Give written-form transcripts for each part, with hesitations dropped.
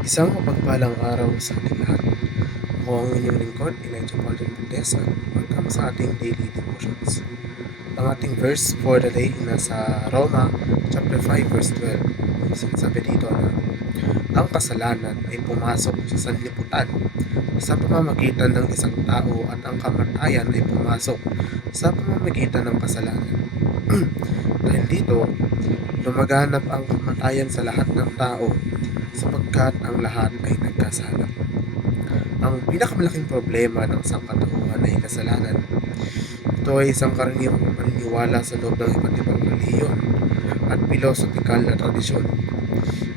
Isang mapagpalang araw sa ating lahat. Ako ang inyong lingkod, Elijah Paulin Montes, at welcome sa ating daily devotions. Ang ating verse for the day nasa Roma chapter 5 verse 12. Sinasabi dito na ang kasalanan ay pumasok sa sanlibutan sa pamamagitan ng isang tao at ang kamatayan ay pumasok sa pamamagitan ng kasalanan. Dahil dito, lumaganap ang kamatayan sa lahat ng tao sapagkat ang lahat ay nagkasala. Ang pinakamalaking problema ng sangkatauhan ay kasalanan. Ito ay isang karaniwang paniniwala sa loob ng iba't ibang relihiyon at pilosopikal na tradisyon.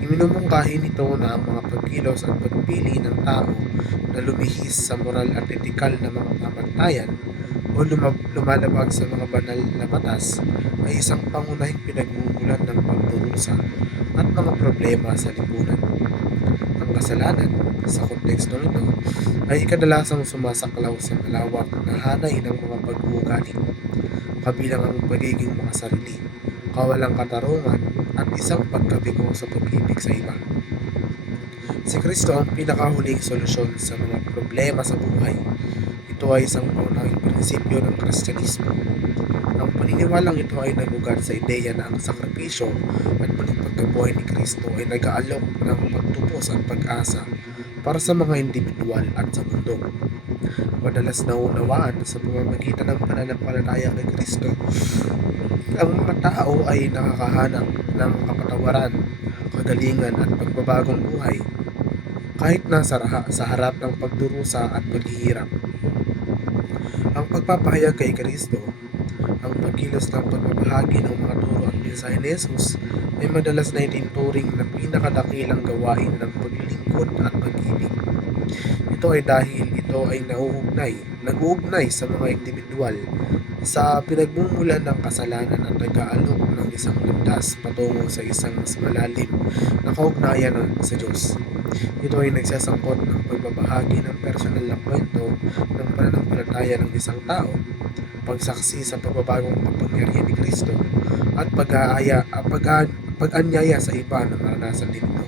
Iminumungkahi nito na ang mga pagkilos at pagpili ng tao na lumihis sa moral at etikal na mga pamantayan o lumalabag sa mga banal na batas ay isang pangunahing pinagmumulan ng pagdurusa at mga problema sa lipunan. Ang kasalanan, sa kontekstong ito, ay kadalasang sumasaklaw sa malawak na hanay ng mga pag-uugali, kabilang ang pagiging mga sarili, kawalang katarungan, at isang pagkabigo sa pag-ibig sa iba. Si Kristo ang pinakahuling solusyon sa mga problema sa buhay. Ito ay isang paunahing prinsipyo ng Kristyanismo. Ang paniniwalang ito ay nagugat sa ideya na ang sakripisyo at muling pagkabuhay ni Kristo ay nag-aalok ng pagtupos at pag-asa para sa mga individual at sa mundo. Madalas naunawaan sa pamamagitan ng pananampalataya kay Kristo, ang mga tao ay nakakahanap ng kapatawaran, kagalingan at pagbabagong buhay kahit sa harap ng pagdurusa at paghihirap. Ang pagpapahayag kay Kristo, ang pagkilos ng pagbabahagi ng mga turo at mensahe ni Jesus ay madalas na itinuturing na pinakadakilang gawain ng paglilingkod at pag-ibig. Ito ay dahil ito ay nag-uugnay sa mga individual sa pinagmumulan ng kasalanan at nag-aalok ng isang landas patungo sa isang mas malalim na kaugnayan sa Diyos. Ito ay nagsasangkot ng pagbabahagi ng personal na kwento ng pananampalataya ng isang tao, pagsaksi sa pagbabagong kapangyarihan ni Kristo, at pag-anyaya sa iba na maranasan din ito.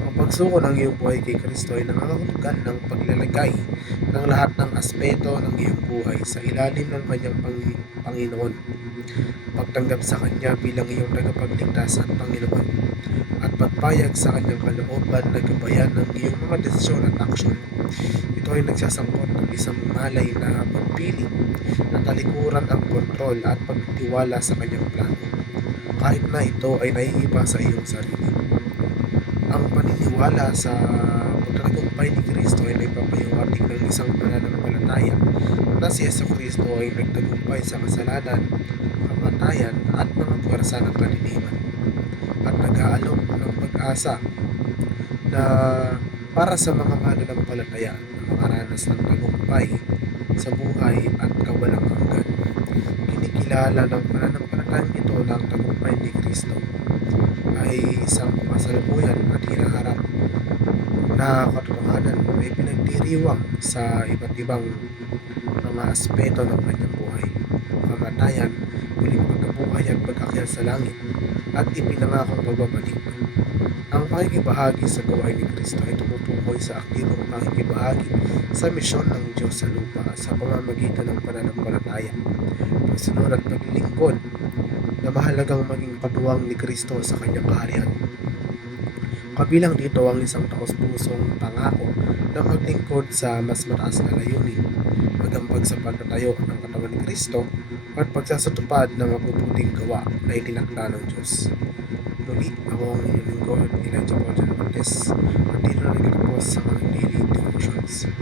Ang pagsuko ng iyong buhay kay Kristo ay nangangahulugan ng paglalagay ng lahat ng aspeto ng iyong buhay sa ilalim ng kanyang Panginoon, pagtanggap sa Kanya bilang iyong tagapagligtas at Panginoon, at pagpayag sa Kanyang kalooban na gabayan ng iyong mga desisyon at aksyon. Ito ay nagsasangkot ng isang malay na pagpili na talikuran ang kontrol at pagtitiwala sa Kanyang plano, kahit na ito ay naiiba sa iyong sarili. Ang paniniwala sa pagtatagumpay ni Kristo ay nagpapahiwatig ng isang pananampalataya na si Kristo ay nagtagumpay sa kasalanan, kamatayan at mga puwersa ng kaliliman, at nag-aalok ng pag-asa na para sa mga mananampalataya na makaranas ng tagumpay sa buhay at kawalang hanggan. Kinikilala ng pananampalatayang ito na ang tagumpay ni Kristo ay isang kasalukuyan at hinaharap na katotohanan ay pinagdiriwang sa iba't ibang mga aspeto ng kanyang buhay. Kamatayan, muling pagkabuhay at pag-akyat sa langit, at ipinangakong pagbabalik. Ang pakikibahagi sa gawain ni Kristo ay tumutukoy sa aktibong pakikibahagi sa misyon ng Diyos sa lupa sa pamamagitan ng pananampalataya, pagsunod at paglilingkod na mahalagang maging katuwang ni Kristo sa kanyang kaharian. Kabilang dito ang isang taos-pusong pangako na maglingkod sa mas mataas na layunin, magambag sa pagtatayo ng katawan ni Kristo, at pagsasatupad ng mabubuting gawa na itinakda ng Diyos. Muli, ako ang inyong lingkod, Elijah Paulin Montes, at dito na nagtatapos sa mga daily devotions.